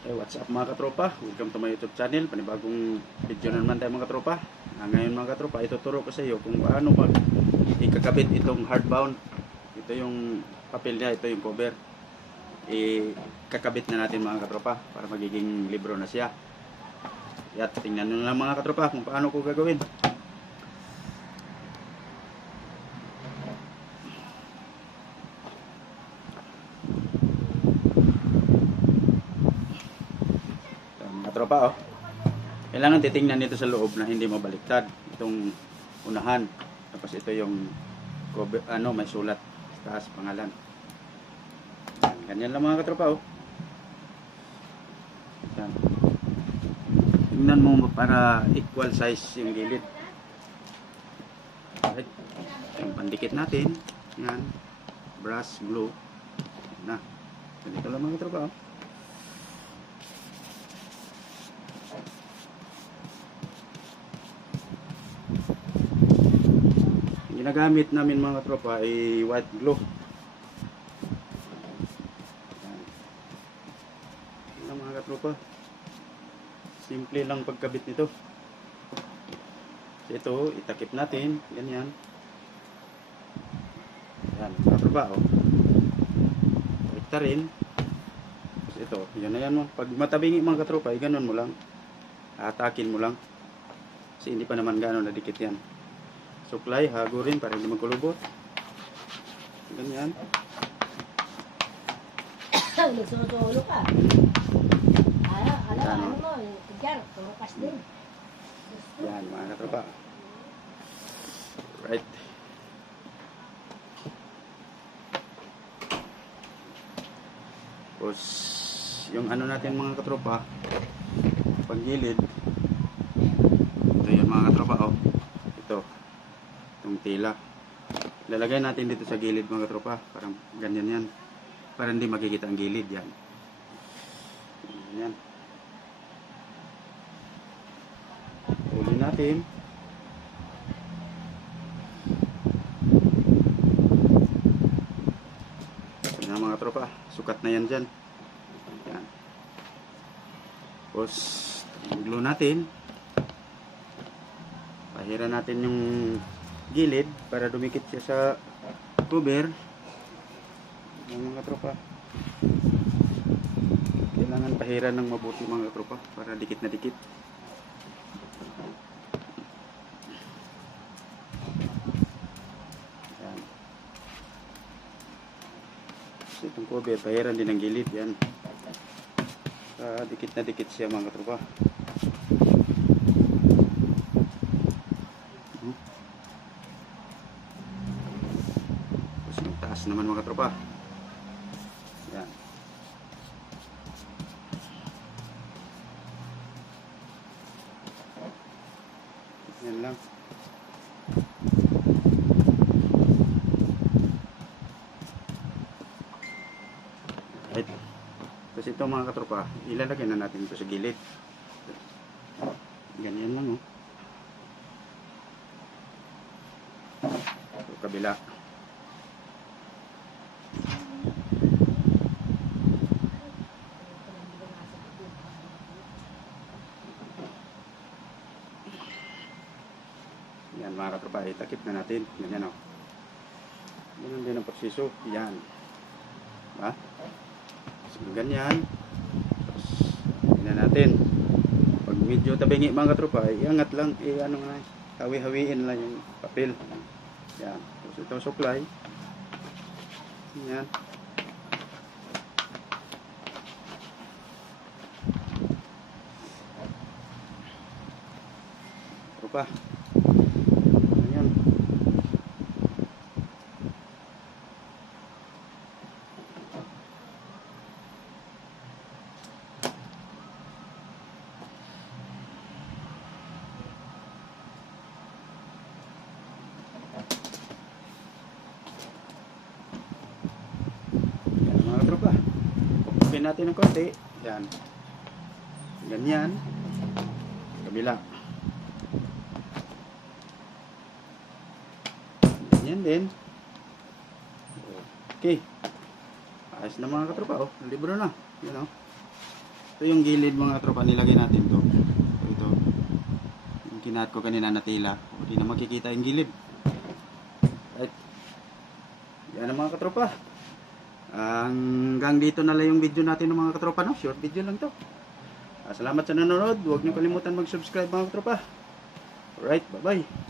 Okay, what's up mga katropa? Welcome to my YouTube channel. Panibagong video na naman tayo mga katropa. Ah, ngayon mga katropa, ituturo ko sa iyo kung paano mag ikakabit itong hardbound. Ito yung papel niya, ito yung cover. Ikakabit na natin mga katropa para magiging libro na siya. At tingnan nyo lang mga katropa kung paano ko gagawin. Tropa oh. Kailangan titingnan nito sa loob na hindi mabaliktad. Itong unahan. Tapos ito yung ano, may sulat taas pangalan. Ganyan lang mga katropa oh. Yan. Tingnan mo para equal size yung gilid. Right. Yung pandikit natin. Yan. Brush, glue. Na. Ganito lang mga katropa oh. Ginagamit namin mga tropa ay white glue. Yan. Yan lang mga katropa. Simple lang pagkabit nito. So ito, itakip natin. Ganyan. Yan, mga tropa oh. Takip rin. Ito, yun na yan mo. Pag matabingi mga katropa, ay ganun mo lang. Atakin mo lang. Kasi hindi pa naman gano'n nadikit yan. Suklay, hago rin para hindi magkulubot. Ganyan. Nagsusulo ka. Ala, ala, Ano? ano mo, yung tigyar, turukas din. Yan, mga katropa. Right. Tapos, yung ano natin mga katropa, paggilid, ito yun mga katropa, oh. Ito, itong tila. Lalagay natin dito sa gilid mga katropa, parang ganyan yan. Para hindi makikita ang gilid, yan. Yan. Uli natin. Yan mga tropa, sukat na yan dyan. Yan. Tapos, glue natin. Pahira natin yung gilid para dumikit siya sa cover. Yan mga tropa. Kailangan pahiran ng mabuti mga tropa para dikit na dikit. Yan. So, itong cover, pahiran din ang gilid. Yan. Sa dikit na dikit siya mga tropa. Hmm. Tapos yung taas naman mga tropa. Yan. Yan lang. Right. Tapos ito mga katropa, ilalagay na natin ito sa gilid. Ganyan lang oh. Ito, kabila. Katropa, itakip na natin. Ganyan oh. Ganyan din ang proseso. Yan. Diba? So, ganyan. Tapos, ganyan natin. Pag medyo tabingi mga katropa, iangat lang, i ano nga, hawi-hawiin lang yung papel. Yan. Tapos ito supply. Yan. Tropa. Ganyan. Yan mga tropa. Pupupin natin ng konti. Yan. Ganyan. Kabila. Ganyan din. Okay. Ayos na mga katropa. Oh. Libro na. Yan oh. Ito yung gilid mga tropa, nilagay natin to. Ito. Yung kinahat ko kanina na tila. Hindi na makikita yung gilid. Right. Yan ang mga katropa. Hanggang dito na lang yung video natin ng mga katropa, no? Short video lang to. Ah, salamat sa nanonood. Huwag niyo kalimutan mag-subscribe mga katropa. Alright, bye-bye.